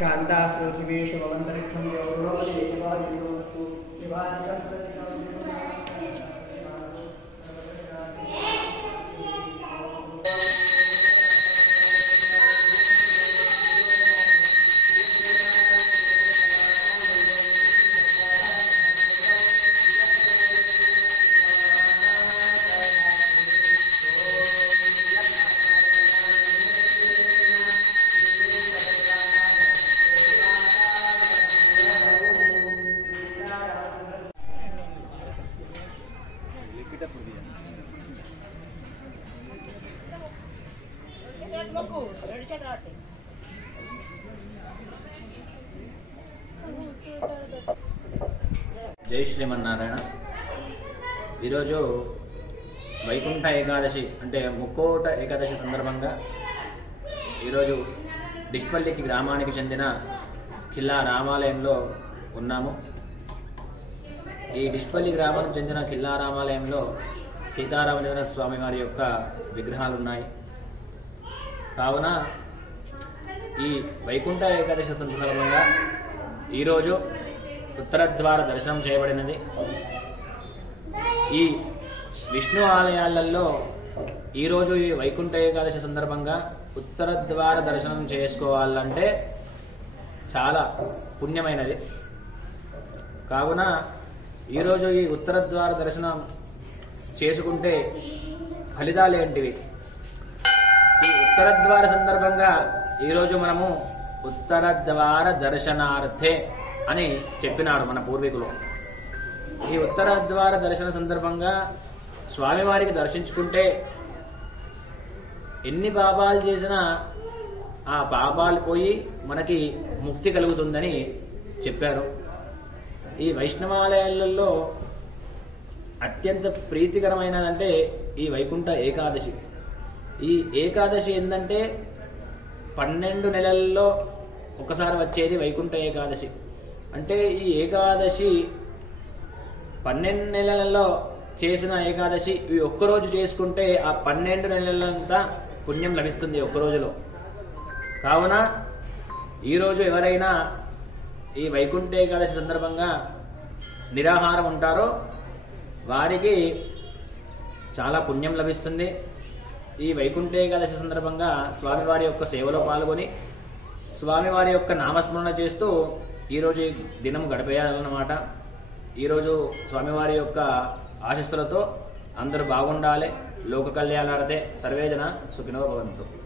शांता पृथ्वी शिवंतरिक्षं జై శ్రీమన్నారాయణ. ఈరోజు వైకుంఠ ఏకాదశి అంటే ముక్కోట ఏకాదశి సందర్భంగా ఈరోజు డిష్పల్లికి గ్రామానికి చెందిన ఖిల్లా రామాలయంలో ఉన్నాము. ఈ డిష్పల్లి గ్రామానికి చెందిన ఖిల్లా రామాలయంలో సీతారామచంద్ర స్వామి వారి యొక్క విగ్రహాలు ఉన్నాయి. కావున ఈ వైకుంఠ ఏకాదశి సందర్భంగా ఈరోజు ఉత్తరద్వార దర్శనం చేయబడినది. ఈ విష్ణు ఆలయాలలో ఈరోజు ఈ వైకుంఠ ఏకాదశి సందర్భంగా ఉత్తరద్వార దర్శనం చేసుకోవాలంటే చాలా పుణ్యమైనది. కావున ఈరోజు ఈ ఉత్తరద్వార దర్శనం చేసుకుంటే ఫలితాలు ఏంటివి? ఈ ఉత్తరద్వార సందర్భంగా ఈరోజు మనము ఉత్తరద్వార దర్శనార్థే అని చెప్పినాడు మన పూర్వీకులు. ఈ ఉత్తరద్వార దర్శన సందర్భంగా స్వామివారికి దర్శించుకుంటే ఎన్ని పాపాలు చేసినా ఆ పాపాలు పోయి మనకి ముక్తి కలుగుతుందని చెప్పారు. ఈ వైష్ణవాలయాలలో అత్యంత ప్రీతికరమైనదంటే ఈ వైకుంఠ ఏకాదశి. ఈ ఏకాదశి ఏంటంటే 12 నెలల్లో ఒకసారి వచ్చేది వైకుంఠ ఏకాదశి. అంటే ఈ ఏకాదశి 12 నెలలలో చేసిన ఏకాదశి ఈ ఒక్కరోజు చేసుకుంటే ఆ 12 నెలలంతా పుణ్యం లభిస్తుంది ఒక్కరోజులో. కావున ఈరోజు ఎవరైనా ఈ వైకుంఠ ఏకాదశి సందర్భంగా నిరాహారం ఉంటారో వారికి చాలా పుణ్యం లభిస్తుంది. ఈ వైకుంఠ ఏకాదశి సందర్భంగా స్వామివారి యొక్క సేవలో పాల్గొని స్వామివారి యొక్క నామస్మరణ చేస్తూ ఈరోజు దినం గడిపేయాలన్నమాట. ఈరోజు స్వామివారి యొక్క ఆశీస్సులతో అందరూ బాగుండాలి. లోక కళ్యాణార్థే సర్వేజన సుఖినో భవంతు.